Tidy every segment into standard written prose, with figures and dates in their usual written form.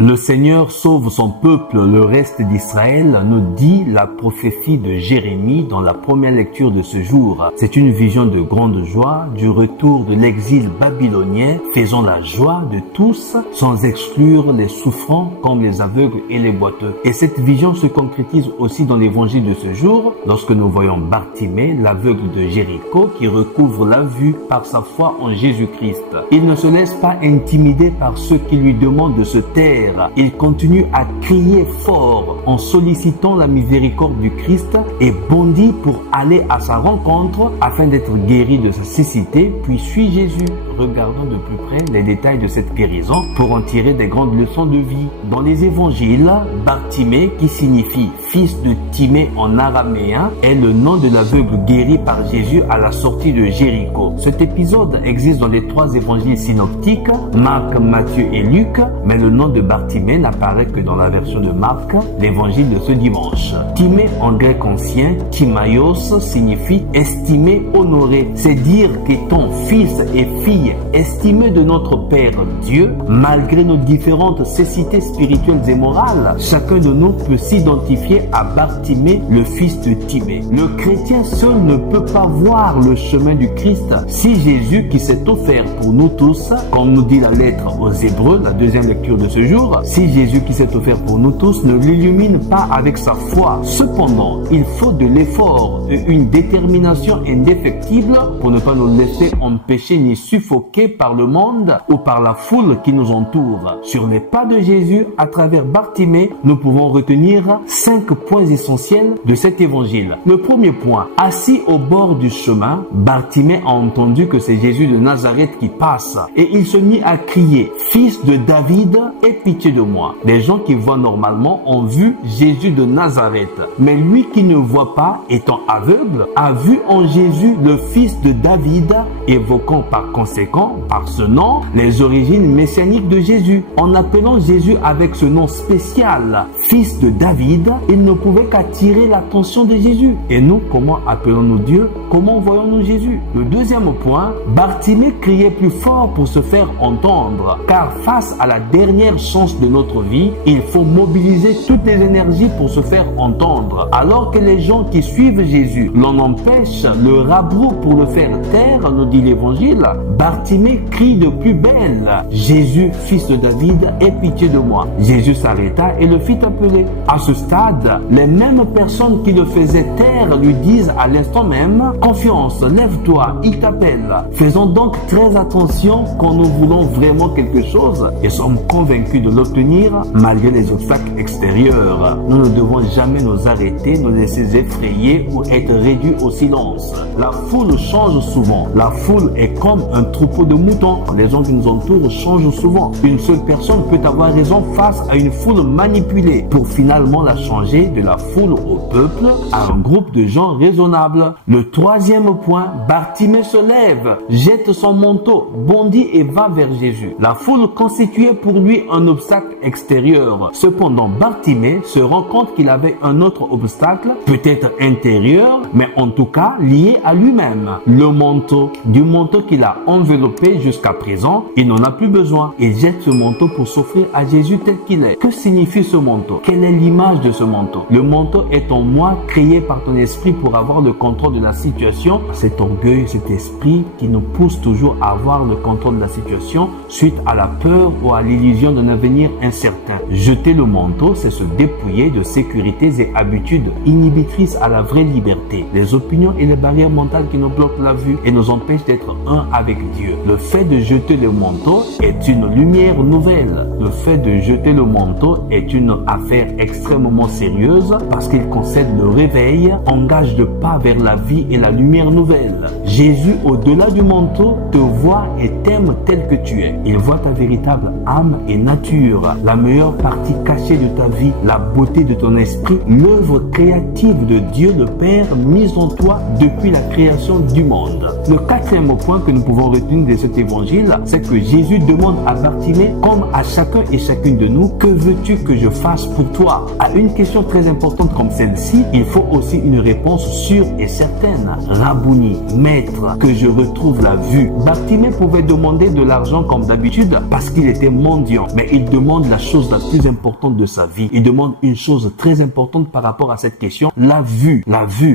Le Seigneur sauve son peuple, le reste d'Israël, nous dit la prophétie de Jérémie dans la première lecture de ce jour. C'est une vision de grande joie du retour de l'exil babylonien, faisant la joie de tous, sans exclure les souffrants comme les aveugles et les boiteux. Et cette vision se concrétise aussi dans l'évangile de ce jour, lorsque nous voyons Bartimée, l'aveugle de Jéricho, qui recouvre la vue par sa foi en Jésus-Christ. Il ne se laisse pas intimider par ceux qui lui demandent de se taire. Il continue à crier fort en sollicitant la miséricorde du Christ et bondit pour aller à sa rencontre afin d'être guéri de sa cécité, puis suit Jésus. Regardons de plus près les détails de cette guérison pour en tirer des grandes leçons de vie. Dans les évangiles, Bartimée, qui signifie fils de Timée en araméen, est le nom de l'aveugle guéri par Jésus à la sortie de Jéricho. Cet épisode existe dans les 3 évangiles synoptiques, Marc, Matthieu et Luc, mais le nom de Bartimée n'apparaît que dans la version de Marc, l'évangile de ce dimanche. Timée en grec ancien, Timaios, signifie estimé, honoré. C'est dire qu'étant fils et fille estimés de notre Père Dieu, malgré nos différentes cécités spirituelles et morales, chacun de nous peut s'identifier à Bartimée, le fils de Timée. Le chrétien seul ne peut pas voir le chemin du Christ si Jésus, qui s'est offert pour nous tous, comme nous dit la lettre aux Hébreux, la deuxième lecture de ce jour, si Jésus qui s'est offert pour nous tous ne l'illumine pas avec sa foi. Cependant, il faut de l'effort et une détermination indéfectible pour ne pas nous laisser empêcher ni suffoquer par le monde ou par la foule qui nous entoure. Sur les pas de Jésus, à travers Bartimée, nous pouvons retenir 5 points essentiels de cet évangile. Le premier point, assis au bord du chemin, Bartimée a entendu que c'est Jésus de Nazareth qui passe et il se mit à crier « Fils de David, aie pitié de moi ». Les gens qui voient normalement ont vu Jésus de Nazareth, mais lui qui ne voit pas, étant aveugle, a vu en Jésus le fils de David, évoquant par conséquent, par ce nom, les origines messianiques de Jésus. En appelant Jésus avec ce nom spécial, fils de David, il ne pouvait qu'attirer l'attention de Jésus. Et nous, comment appelons-nous Dieu? Comment voyons-nous Jésus? Le deuxième point, Bartimée criait plus fort pour se faire entendre, car face à la dernière chance de notre vie, il faut mobiliser toutes les énergies pour se faire entendre. Alors que les gens qui suivent Jésus l'en empêchent, le rabrouent pour le faire taire, nous dit l'évangile, Bartimée crie de plus belle « Jésus, fils de David, aie pitié de moi ». Jésus s'arrêta et le fit appeler. À ce stade, les mêmes personnes qui le faisaient taire lui disent à l'instant même « Confiance, lève-toi, il t'appelle ». Faisons donc très attention quand nous voulons vraiment quelque chose et sommes convaincus de l'obtenir malgré les obstacles extérieurs. Nous ne devons jamais nous arrêter, nous laisser effrayer ou être réduits au silence. La foule change souvent. La foule est comme un troupeau de moutons. Les gens qui nous entourent changent souvent. Une seule personne peut avoir raison face à une foule manipulée pour finalement la changer de la foule au peuple à un groupe de gens raisonnables. Le troisième point, Bartimée se lève, jette son manteau, bondit et va vers Jésus. La foule constituait pour lui un obstacle extérieur. Cependant, Bartimée se rend compte qu'il avait un autre obstacle, peut-être intérieur, mais en tout cas lié à lui-même. Le manteau. Du manteau qu'il a enveloppé jusqu'à présent, il n'en a plus besoin. Il jette ce manteau pour s'offrir à Jésus tel qu'il est. Que signifie ce manteau? Quelle est l'image de ce manteau? Le manteau est en moi, créé par ton esprit pour avoir le contrôle de la situation. Cet orgueil, cet esprit qui nous pousse toujours à avoir le contrôle de la situation suite à la peur ou à l'illusion d'un avenir incertain. Jeter le manteau, c'est se dépouiller de sécurités et habitudes inhibitrices à la vraie liberté. Les opinions et les barrières mentales qui nous bloquent la vue et nous empêchent d'être un avec Dieu. Le fait de jeter le manteau est une lumière nouvelle. Le fait de jeter le manteau est une affaire extrêmement sérieuse parce qu'il concède le réveil, engage le pas vers la vie et la lumière nouvelle. Jésus, au-delà du manteau, te voit et t'aime tel que tu es. Il voit ta véritable âme et nature, la meilleure partie cachée de ta vie, la beauté de ton esprit, l'œuvre créative de Dieu le Père mise en toi depuis la création du monde. Le quatrième point que nous pouvons retenir de cet évangile, c'est que Jésus demande à Bartimée, comme à chacun et chacune de nous, que veux-tu que je fasse pour toi? À une question très importante comme celle-ci, il faut aussi une réponse sûre et certaine. Rabouni, maître, que je retrouve la vue. Bartimée pouvait demander de l'argent comme d'habitude parce qu'il était mendiant, mais il demande la chose la plus importante de sa vie. Il demande une chose très importante par rapport à cette question, la vue,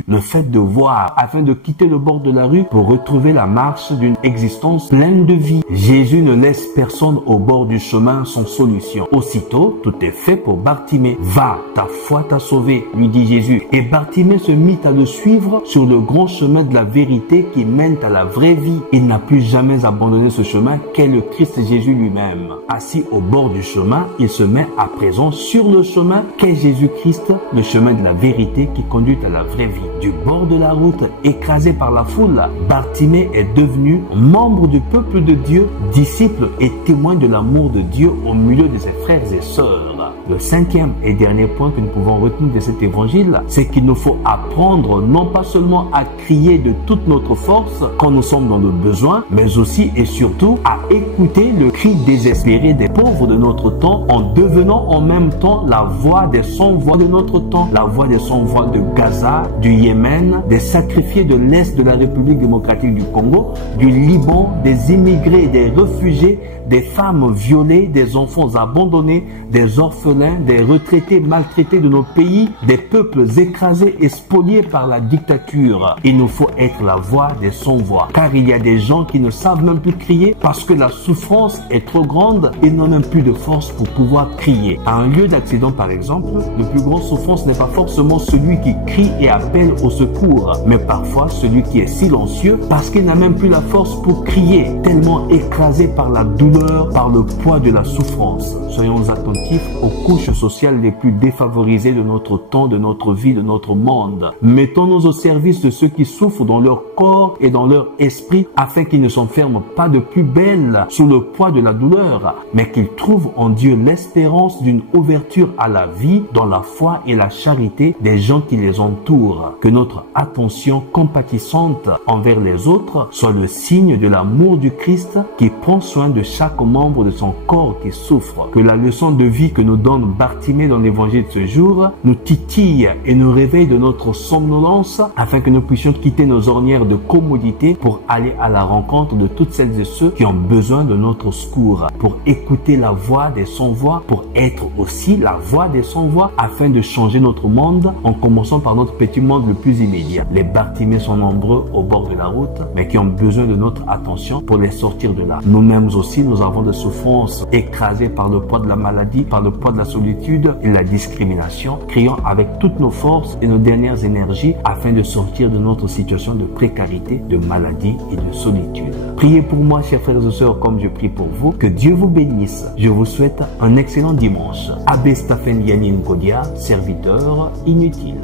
le fait de voir, afin de quitter le bord de la rue pour retrouver la marche d'une existence pleine de vie. Jésus ne laisse personne au bord du chemin sans solution. Aussitôt, tout est fait pour Bartimée. Va, ta foi t'a sauvé, lui dit Jésus. Et Bartimée se mit à le suivre sur le grand chemin de la vérité qui mène à la vraie vie. Il n'a plus jamais abandonné ce chemin qu'est le Christ Jésus lui-même. Assis au bord du chemin, il se met à présent sur le chemin qu'est Jésus-Christ, le chemin de la vérité qui conduit à la vraie vie. Du bord de la route, écrasé par la foule, Bartimée est devenu membre du peuple de Dieu, disciple et témoin de l'amour de Dieu au milieu de ses frères et sœurs. Le cinquième et dernier point que nous pouvons retenir de cet évangile, c'est qu'il nous faut apprendre non pas seulement à crier de toute notre force quand nous sommes dans le besoin, mais aussi et surtout à écouter le cri désespéré des pauvres de notre temps en devenant en même temps la voix des sans-voix de notre temps, la voix des sans-voix de Gaza, du Yémen, des sacrifiés de l'Est de la République démocratique du Congo, du Liban, des immigrés et des réfugiés, des femmes violées, des enfants abandonnés, des orphelins, des retraités maltraités de nos pays, des peuples écrasés et spoliés par la dictature. Il nous faut être la voix des sans-voix, car il y a des gens qui ne savent même plus crier parce que la souffrance est trop grande et n'ont même plus de force pour pouvoir crier. À un lieu d'accident par exemple, le plus grand souffrance n'est pas forcément celui qui crie et appelle au secours, mais parfois celui qui est silencieux parce qu'il n'a même plus la force pour crier, tellement écrasé par la douleur, par le poids de la souffrance. Soyons attentifs aux couches sociales les plus défavorisées de notre temps, de notre vie, de notre monde. Mettons-nous au service de ceux qui souffrent dans leur corps et dans leur esprit afin qu'ils ne s'enferment pas de plus belle sous le poids de la douleur, mais qu'ils trouvent en Dieu l'espérance d'une ouverture à la vie dans la foi et la charité des gens qui les entourent. Que notre attention compatissante envers les autres soit le signe de l'amour du Christ qui prend soin de chaque membre de son corps qui souffre. Que la leçon de vie que nous donne Bartimée dans l'évangile de ce jour nous titille et nous réveille de notre somnolence afin que nous puissions quitter nos ornières de commodité pour aller à la rencontre de toutes celles et ceux qui ont besoin de notre secours, pour écouter la voix des sans-voix, pour être aussi la voix des sans-voix afin de changer notre monde en commençant par notre petit monde le plus immédiat. Les Bartimées sont nombreux au bord de la route mais qui ont besoin de notre attention pour les sortir de là. Nous-mêmes aussi, nous avons des souffrances écrasées par le poids de la maladie, par le poids de la solitude et la discrimination. Crions avec toutes nos forces et nos dernières énergies afin de sortir de notre situation de précarité, de maladie et de solitude. Priez pour moi, chers frères et sœurs, comme je prie pour vous. Que Dieu vous bénisse. Je vous souhaite un excellent dimanche. Abbé Stephen Yanin Kodia, serviteur inutile.